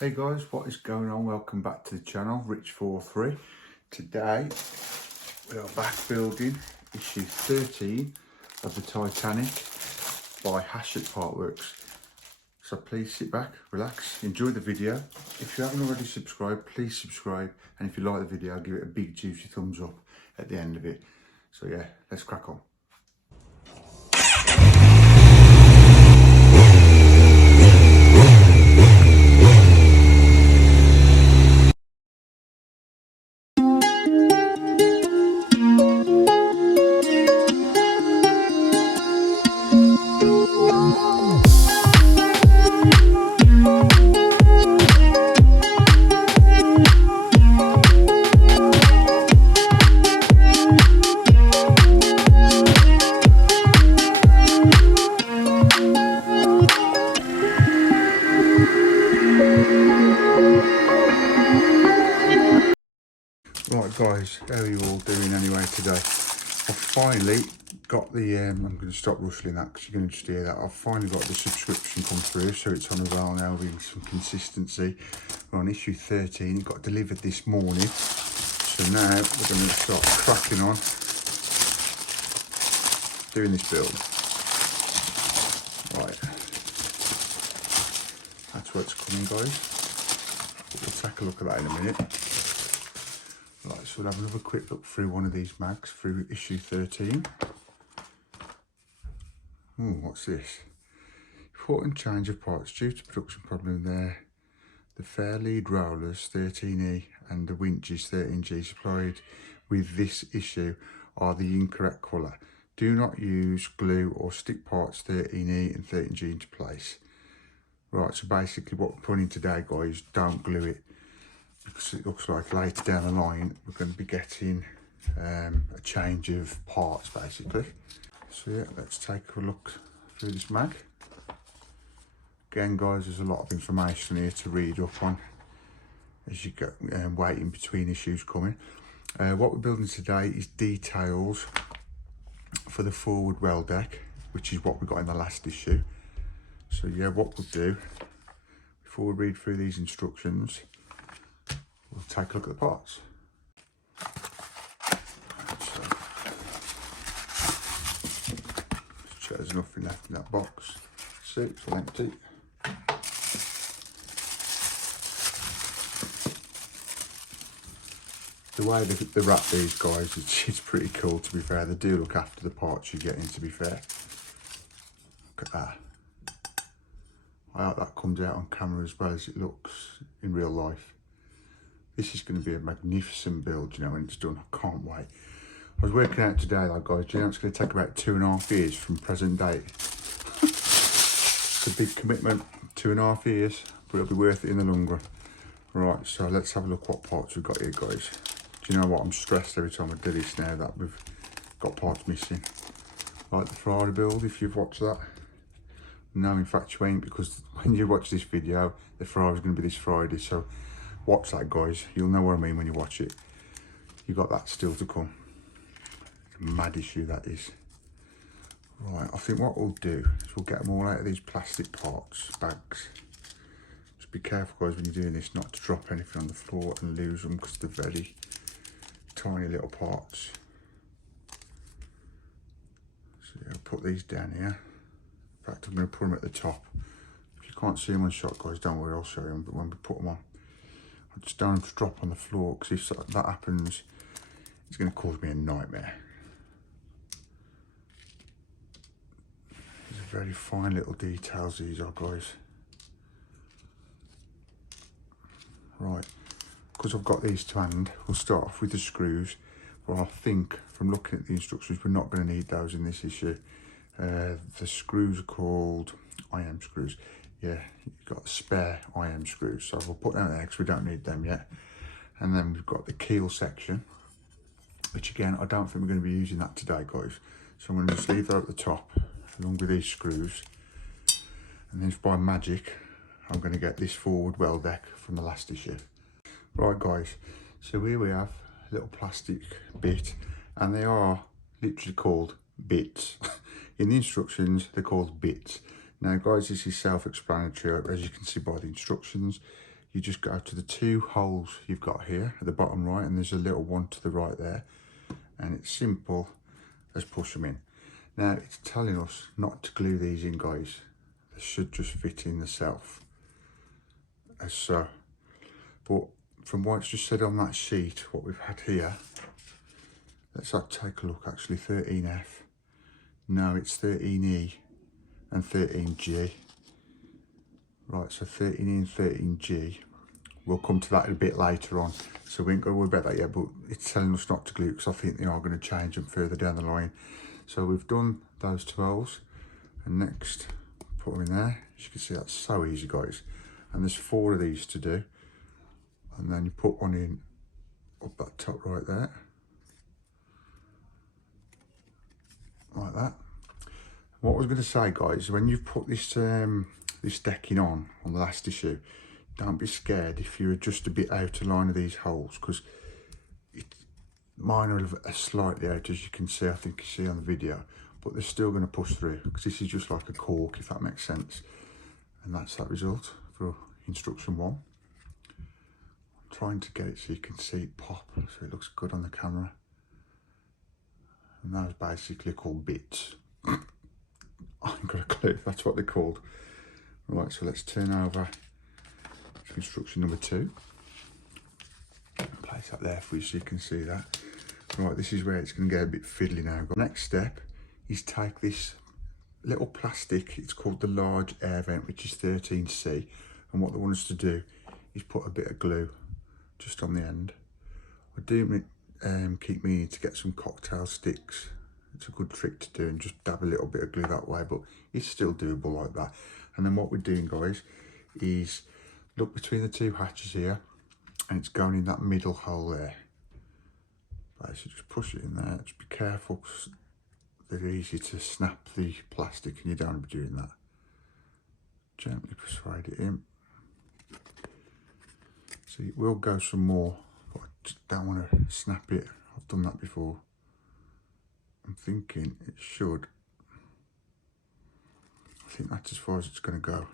Hey guys, what is going on? Welcome back to the channel, Rich43. Today we are back building issue 13 of the Titanic by Hatchet Partworks. So please sit back, relax, enjoy the video. If you haven't already subscribed, please subscribe, and if you like the video, give it a big juicy thumbs up at the end of it. So yeah, let's crack on. Right guys, how are you all doing anyway today? I've finally got the, I'm going to stop rustling that because you're going to just hear that. I've finally got the subscription come through, so it's on as well now with some consistency. We're on issue 13, it got delivered this morning. So now we're going to start cracking on, doing this build. Right, that's where it's coming guys. We'll take a look at that in a minute. Right, so we'll have another quick look through one of these mags, through issue 13. Oh, what's this? Important change of parts due to production problem there. The fair lead rollers 13E and the winches 13G supplied with this issue are the incorrect colour. Do not use glue or stick parts 13E and 13G into place. Right, so basically what we're putting today guys, don't glue it, because it looks like later down the line we're going to be getting a change of parts basically. So yeah, let's take a look through this mag. Again guys, there's a lot of information here to read up on as you get waiting between issues coming. What we're building today is details for the forward well deck, which is what we got in the last issue. So yeah, what we'll do, before we read through these instructions, we'll take a look at the parts. So there's nothing left in that box. See, it's all empty. The way they wrap these guys, it's pretty cool to be fair. They do look after the parts you're getting, to be fair. Look at that. I hope that comes out on camera as well as it looks in real life. This is going to be a magnificent build, you know, when it's done. I can't wait. I was working out today, like guys, you know, it's going to take about 2.5 years from present date. It's a big commitment, 2.5 years, but it'll be worth it in the long run. Right, so let's have a look what parts we've got here, guys. Do you know what? I'm stressed every time I do this now that we've got parts missing. Like the Ferrari build, if you've watched that. No, in fact you ain't, because when you watch this video, the Ferrari's going to be this Friday, so watch that guys, you'll know what I mean when you watch it. You got that still to come. Mad issue that is. Right, I think what we'll do is we'll get them all out of these plastic parts, bags. Just be careful guys when you're doing this not to drop anything on the floor and lose them, because they're very tiny little parts. So yeah, I'll put these down here. In fact, I'm going to put them at the top. If you can't see them on shot guys, don't worry, I'll show you them, but when we put them on, I just don't want them to drop on the floor, because if that happens, it's going to cause me a nightmare. These are very fine little details, these are guys. Right, because I've got these to hand, we'll start off with the screws. Well, I think from looking at the instructions, we're not going to need those in this issue. The screws are called IM screws. Yeah, you've got spare IM screws, so we'll put them there because we don't need them yet. And then we've got the keel section, which again, I don't think we're going to be using that today, guys. So I'm going to just leave that at the top, along with these screws. And then by magic, I'm going to get this forward well deck from the last issue. Right, guys, so here we have a little plastic bit, and they are literally called bits. In the instructions, they're called bits. Now, guys, this is self-explanatory, as you can see by the instructions. you just go to the 2 holes you've got here at the bottom right, and there's a little one to the right there, and it's simple as push them in. Now it's telling us not to glue these in, guys. They should just fit in themselves as so. But from what it's just said on that sheet, what we've had here, let's take a look. Actually 13F, no, it's 13E and 13G. Right, so 13E and 13G, we'll come to that a bit later on, so we ain't got to worry about that yet, but it's telling us not to glue because I think they are going to change them further down the line. So we've done those 12s, and next put them in there. As you can see, that's so easy, guys, and there's 4 of these to do. And then you put one in up that top right there, like that. What I was going to say, guys, when you've put this this decking on the last issue, don't be scared if you're just a bit out of line of these holes, because mine are slightly out, as you can see, I think you see on the video, but they're still going to push through because this is just like a cork, if that makes sense. And that's that result for instruction 1. I'm trying to get it so you can see it pop, so it looks good on the camera. And those basically called bits. I ain't got a clue if that's what they're called. Right, so let's turn over to instruction number 2. Place that there for you so you can see that. Right, this is where it's going to get a bit fiddly now. Next step is take this little plastic, it's called the large air vent, which is 13C, and what they want us to do is put a bit of glue just on the end. I do keep meaning to get some cocktail sticks. It's a good trick to do, and just dab a little bit of glue that way, but it's still doable like that. And then what we're doing, guys, is look between the 2 hatches here, and it's going in that middle hole there. Basically just push it in there, just be careful because they're easy to snap the plastic and you don't want to be doing that. Gently persuade it in. So it will go some more, but I just don't want to snap it. I've done that before. I'm thinking it should. I think that's as far as it's going to go.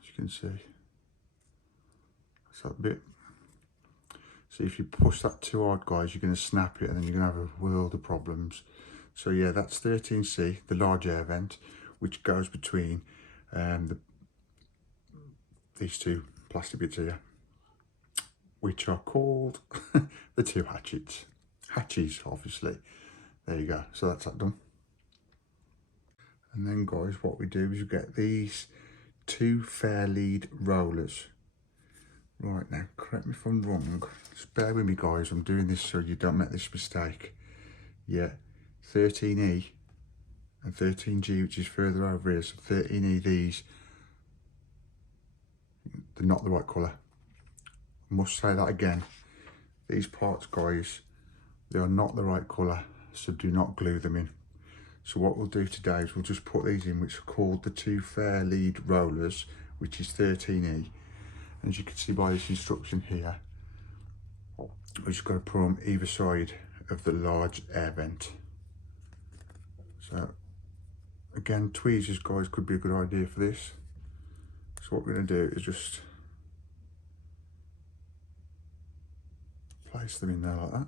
As you can see, that's that bit. So if you push that too hard, guys, you're going to snap it and then you're going to have a world of problems. So yeah, that's 13C, the large air vent, which goes between these 2 plastic bits here, which are called the 2 hatchets. Hatches, obviously. There you go. So that's that done. And then, guys, what we do is you get these 2 fair lead rollers. Right, now, correct me if I'm wrong. Just bear with me, guys. I'm doing this so you don't make this mistake. Yeah, 13E and 13G, which is further over here. So 13E, these, they're not the right colour. I must say that again. These parts, guys, they are not the right colour, so do not glue them in. So what we'll do today is we'll just put these in, which are called the 2 fair lead rollers, which is 13E. And as you can see by this instruction here, we've just got to put them either side of the large air vent. So again, tweezers, guys, could be a good idea for this. So what we're going to do is just place them in there like that,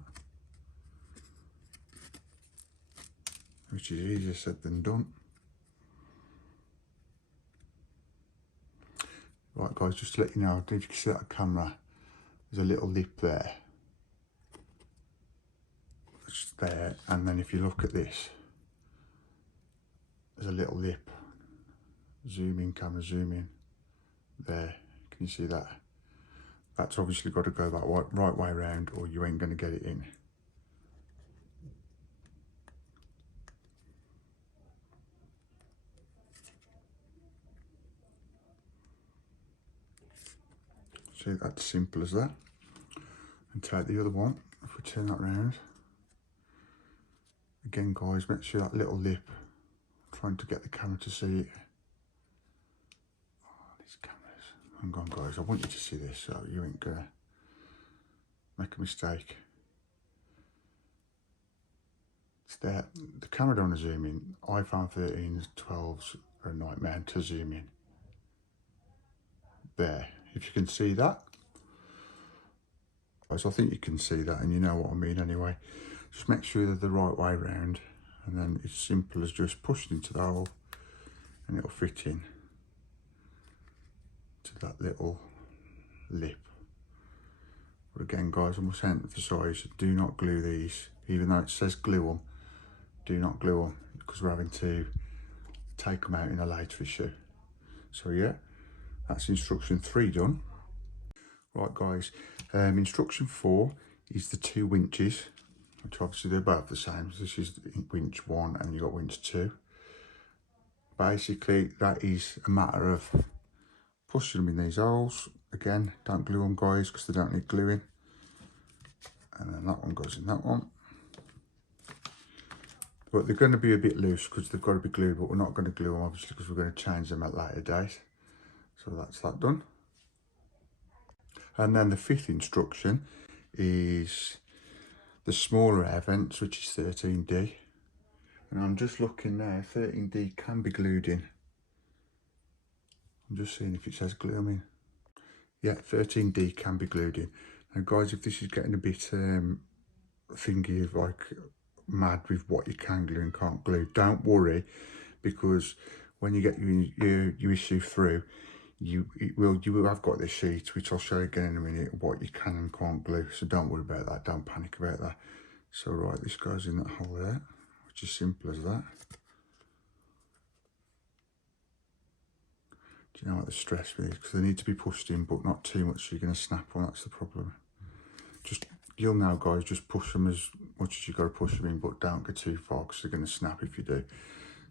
which is easier said than done. Right, guys, just to let you know, I don't know if you can see that on camera, there's a little lip there. It's there, and then if you look at this, there's a little lip. Zoom in, camera, zoom in. There, can you see that? That's obviously got to go that right way around, or you ain't going to get it in. See, that's simple as that. And take the other one, if we turn that round. Again, guys, make sure that little lip, I'm trying to get the camera to see it. Oh, these cameras. Hang on, guys, I want you to see this so you ain't gonna make a mistake. It's there. The camera don't want to zoom in. iPhone 13s, 12s are a nightmare to zoom in. there, if you can see that. So I think you can see that, and you know what I mean anyway. Just make sure they're the right way round, and then it's simple as just pushing into the hole and it'll fit in to that little lip. But again guys, I must emphasise, do not glue these. Even though it says glue them, do not glue them, because we're having to take them out in a later issue. So yeah, that's instruction 3 done. Right guys, instruction 4 is the 2 winches, which obviously they're both the same. This is winch 1 and you've got winch 2. Basically that is a matter of pushing them in these holes. Again, don't glue them guys, because they don't need gluing. And then that one goes in that one. But they're going to be a bit loose because they've got to be glued, but we're not going to glue them obviously because we're going to change them at later date. So that's that done. And then the 5th instruction is the smaller air vents, which is 13D. And I'm just looking now, 13D can be glued in. I'm just seeing if it says glue them in. Yeah, 13D can be glued in. Now guys, if this is getting a bit thingy, like mad with what you can glue and can't glue, don't worry, because when you get your issue through, you will have got this sheet, which I'll show you again in a minute, what you can and can't glue. So don't worry about that, don't panic about that. So right, this goes in that hole there, which is simple as that. Do you know what the stress with these? Because they need to be pushed in, but not too much so you're going to snap them. That's the problem. Just, you'll know guys, just push them as much as you've got to push them in, but don't go too far because they're going to snap if you do.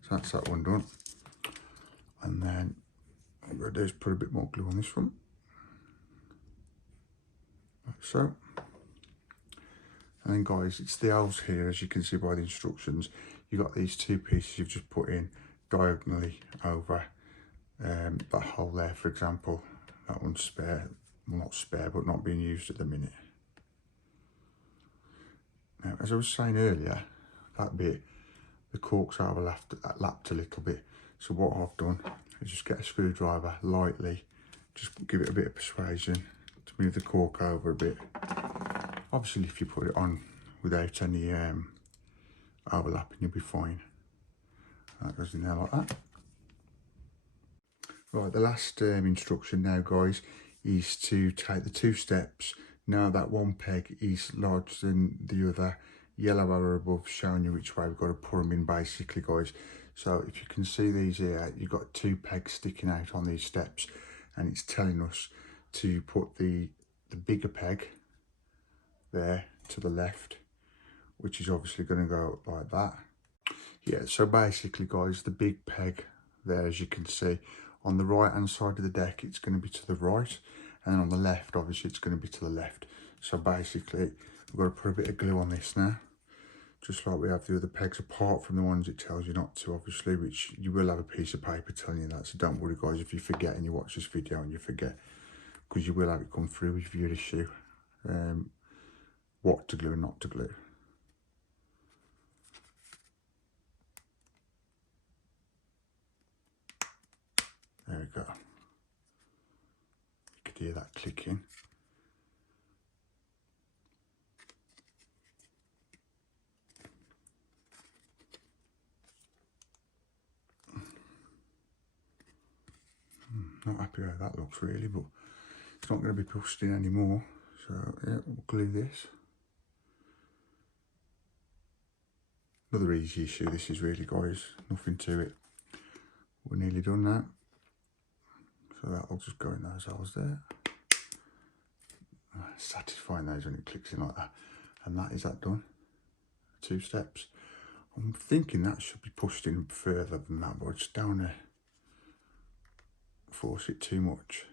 So that's that one done. And then what I'm going to do is put a bit more glue on this one, like so. And then guys, it's the holes here, as you can see by the instructions. You've got these 2 pieces you've just put in diagonally over that hole there, for example. That one's spare, well not spare, but not being used at the minute. Now, as I was saying earlier, that bit, the corks overlapped a little bit. So what I've done is just get a screwdriver lightly, just give it a bit of persuasion to move the cork over a bit. Obviously, if you put it on without any overlapping, you'll be fine. That goes in there like that. Right, the last instruction now, guys, is to take the 2 steps. Now that one peg is larger than the other, yellow arrow above showing you which way we've got to put them in, basically, guys. So if you can see these here, you've got 2 pegs sticking out on these steps, and it's telling us to put the bigger peg there to the left, which is obviously going to go like that. Yeah, so basically guys, the big peg there, as you can see, on the right hand side of the deck it's going to be to the right, and then on the left obviously it's going to be to the left. So basically we've got to put a bit of glue on this now, just like we have the other pegs, apart from the ones it tells you not to, obviously, which you will have a piece of paper telling you that. So don't worry guys if you forget and you watch this video and you forget, because you will have it come through with your issue, what to glue and not to glue. There we go. You could hear that clicking. Not happy how that looks really, but it's not going to be pushed in anymore. So yeah, we'll glue this. Another easy issue this is really, guys, nothing to it. We're nearly done now. So that'll just go in those holes there. Satisfying those when it clicks in like that. And that is that done. 2 steps. I'm thinking that should be pushed in further than that, but I just don't want to force it too much,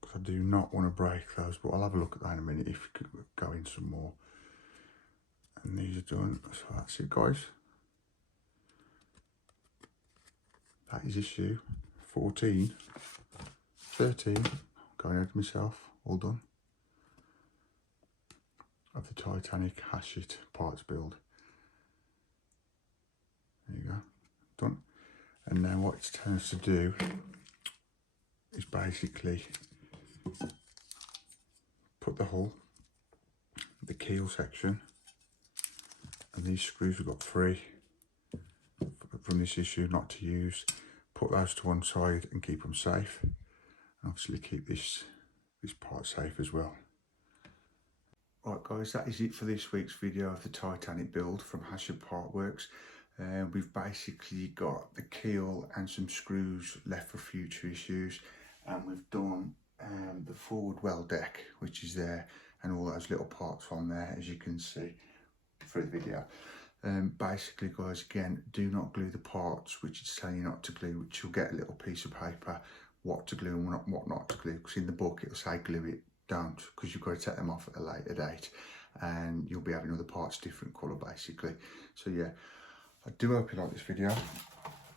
because I do not want to break those, but I'll have a look at that in a minute if we could go in some more. And these are done, so that's it guys. That is issue 14, 13, going out of myself, all done, of the Titanic Hatchet parts build. There you go, done. And now what it's telling us to do is basically put the hull, the keel section, and these screws we've got 3 from this issue not to use, put those to one side and keep them safe, and obviously keep this part safe as well. Right guys, that is it for this week's video of the Titanic build from Hatchet Partworks. We've basically got the keel and some screws left for future issues, and we've done the forward well deck, which is there, and all those little parts on there, as you can see through the video. Basically guys, again, do not glue the parts which it's telling you not to glue, which you'll get a little piece of paper what to glue and what not to glue, because in the book it'll say glue it. Don't, because you've got to take them off at a later date, and you'll be having other parts different colour basically. So yeah, I do hope you like this video.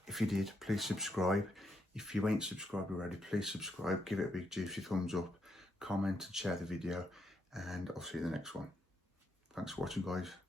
If you did, please subscribe. If you ain't subscribed already, please subscribe, give it a big juicy thumbs up, comment and share the video, and I'll see you in the next one. Thanks for watching guys.